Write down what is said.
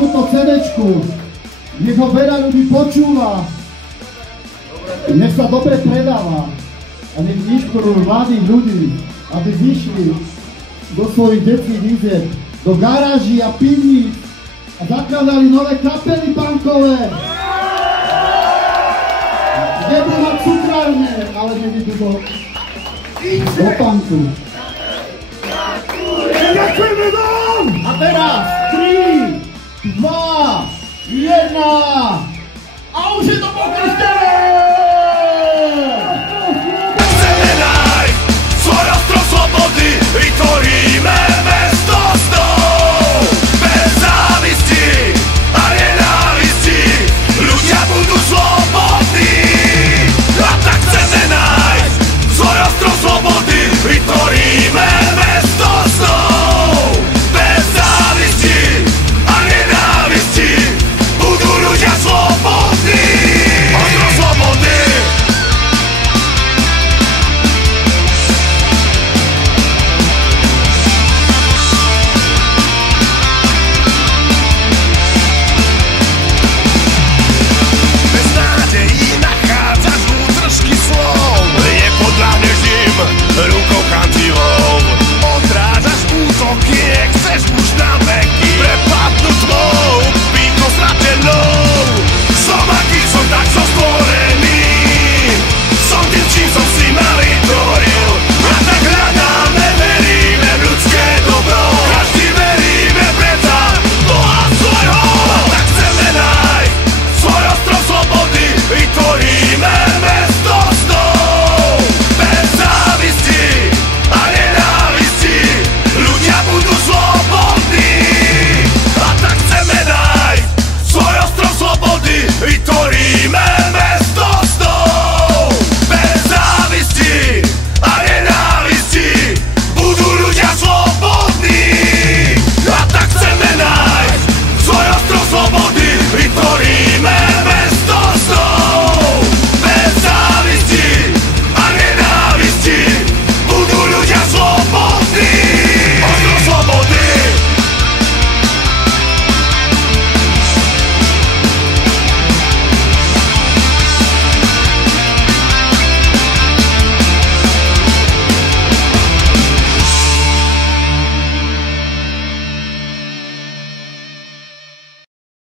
tomuto CD-čku. Nech ho veľa ľudí počúva. Nech sa dobre predáva. A nech inšpirujú mladých ľudí, aby vyšli do svojich detských izieb, do garáží a pivníc a zakladali nové kapely punkové. Kde budú mať cukrárne, ale nevidú do punku. Ďakujeme vám! A teraz 3, 2, 1...